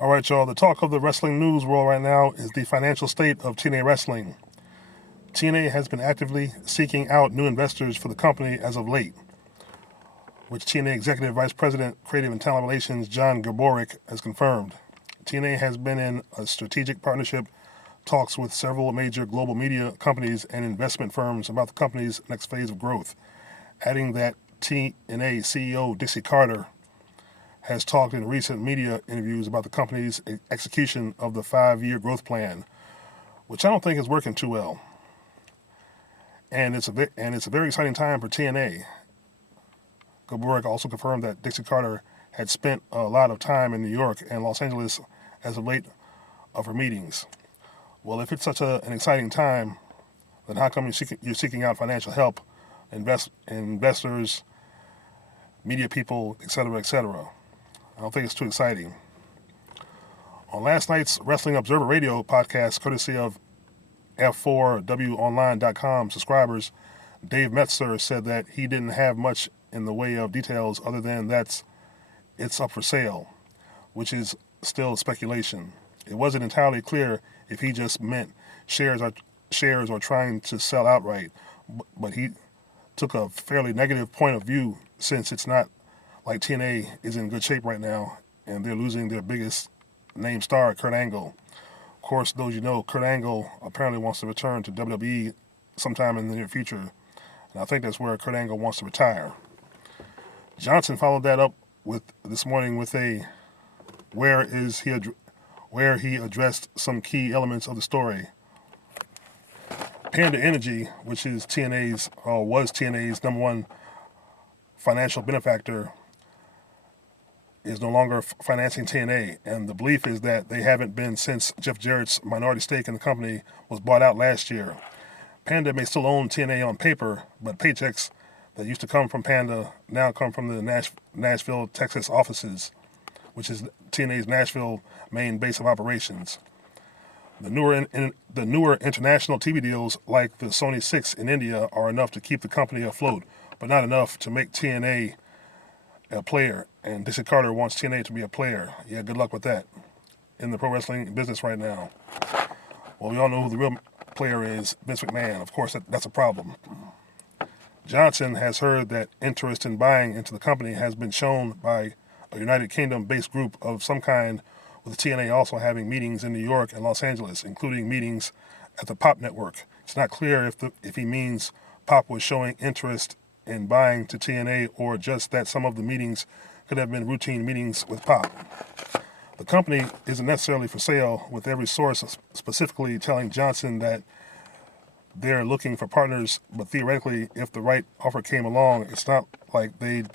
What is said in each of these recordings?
All right, y'all. The talk of the wrestling news world right now is the financial state of TNA Wrestling. TNA has been actively seeking out new investors for the company as of late, which TNA Executive Vice President, Creative and Talent Relations John Gaborick has confirmed. TNA has been in a strategic partnership talks with several major global media companies and investment firms about the company's next phase of growth, adding that TNA CEO Dixie Carter has talked in recent media interviews about the company's execution of the 5-year growth plan, which I don't think is working too well. And it's a very exciting time for TNA. Gaborick also confirmed that Dixie Carter had spent a lot of time in New York and Los Angeles as of late of her meetings. Well, if it's such an exciting time, then how come you're seeking out financial help, investors, media people, etc., etc.? I don't think it's too exciting. On last night's Wrestling Observer Radio podcast, courtesy of F4WOnline.com subscribers, Dave Metzler said that he didn't have much in the way of details other than it's up for sale, which is still speculation. It wasn't entirely clear if he just meant shares or trying to sell outright, but he took a fairly negative point of view since it's not like TNA is in good shape right now and they're losing their biggest name star, Kurt Angle. Of course, those you know, Kurt Angle apparently wants to return to WWE sometime in the near future, and I think that's where Kurt Angle wants to retire. Johnson followed that up this morning with where he addressed some key elements of the story. Panda Energy, which is was TNA's number one financial benefactor, is no longer financing TNA, and the belief is that they haven't been since Jeff Jarrett's minority stake in the company was bought out last year. Panda may still own TNA on paper, but paychecks that used to come from Panda now come from the Nashville, Texas offices, which is TNA's Nashville main base of operations. The newer international TV deals like the Sony 6 in India are enough to keep the company afloat, but not enough to make TNA a player, and Dixie Carter wants TNA to be a player. Yeah, good luck with that in the pro wrestling business right now. Well, we all know who the real player is, Vince McMahon. Of course, that's a problem. Johnson has heard that interest in buying into the company has been shown by a United Kingdom-based group of some kind, with TNA also having meetings in New York and Los Angeles, including meetings at the Pop Network. It's not clear if he means Pop was showing interest in buying to TNA or just that some of the meetings could have been routine meetings with Pop. The company isn't necessarily for sale, with every source specifically telling Johnson that they're looking for partners, but theoretically, if the right offer came along, it's not like they'd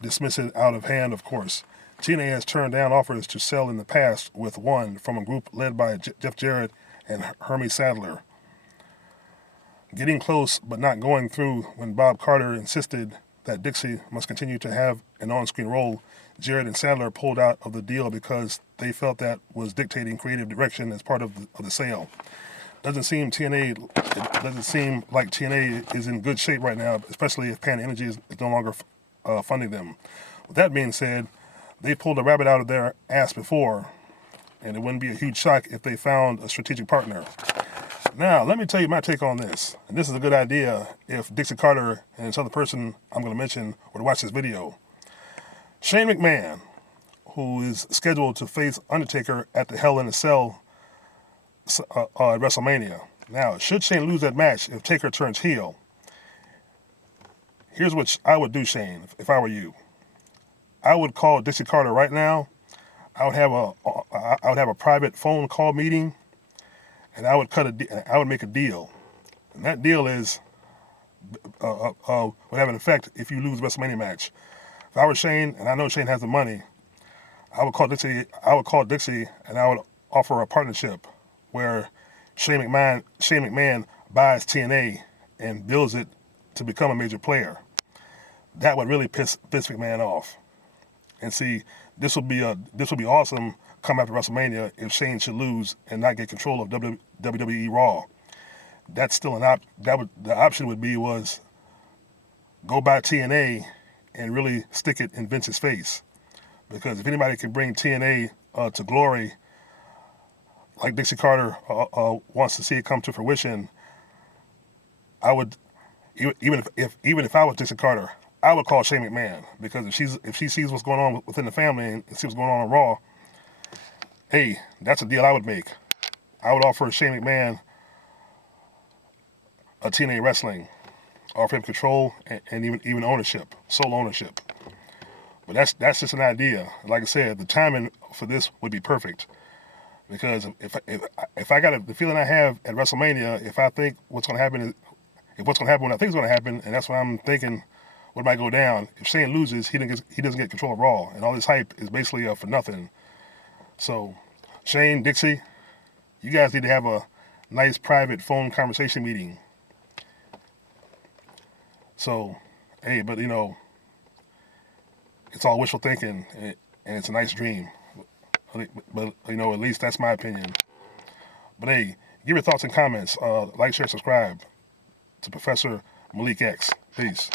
dismiss it out of hand, of course. TNA has turned down offers to sell in the past, with one from a group led by Jeff Jarrett and Hermie Sadler. Getting close but not going through when Bob Carter insisted that Dixie must continue to have an on-screen role, Jarrett and Sadler pulled out of the deal because they felt that was dictating creative direction as part of the sale. It doesn't seem like TNA is in good shape right now, especially if Pan Energy is no longer funding them. With that being said, they pulled a rabbit out of their ass before, and it wouldn't be a huge shock if they found a strategic partner. Now, let me tell you my take on this. And this is a good idea if Dixie Carter and this other person I'm going to mention were to watch this video. Shane McMahon, who is scheduled to face Undertaker at the Hell in a Cell at WrestleMania. Now, should Shane lose that match if Taker turns heel? Here's what I would do, Shane, if I were you. I would call Dixie Carter right now. I would have a private phone call meeting, and I would make a deal. And that deal is would have an effect if you lose the WrestleMania match. If I were Shane, and I know Shane has the money, I would call Dixie, and I would offer a partnership where Shane McMahon buys TNA and builds it to become a major player. That would really piss Vince McMahon off. And see, this would be awesome come after WrestleMania if Shane should lose and not get control of WWE Raw. That's still the option would be was go buy TNA and really stick it in Vince's face. Because if anybody can bring TNA to glory, like Dixie Carter wants to see it come to fruition, I would, even if I was Dixie Carter, I would call Shane McMahon, because if she sees what's going on within the family and sees what's going on Raw, hey, that's a deal I would make. I would offer Shane McMahon a TNA wrestling, offer him control and even ownership, sole ownership. But that's just an idea. Like I said, the timing for this would be perfect, because if I got the feeling I have at WrestleMania, if I think what's going to happen, if what's going to happen when I think it's going to happen, and that's what I'm thinking, what might go down. If Shane loses, he doesn't get control of Raw, and all this hype is basically for nothing. So, Shane, Dixie, you guys need to have a nice private phone conversation meeting. So, hey, but it's all wishful thinking, and it's a nice dream. But at least that's my opinion. But hey, give your thoughts and comments. Like, share, subscribe to Professor Malik X. Peace.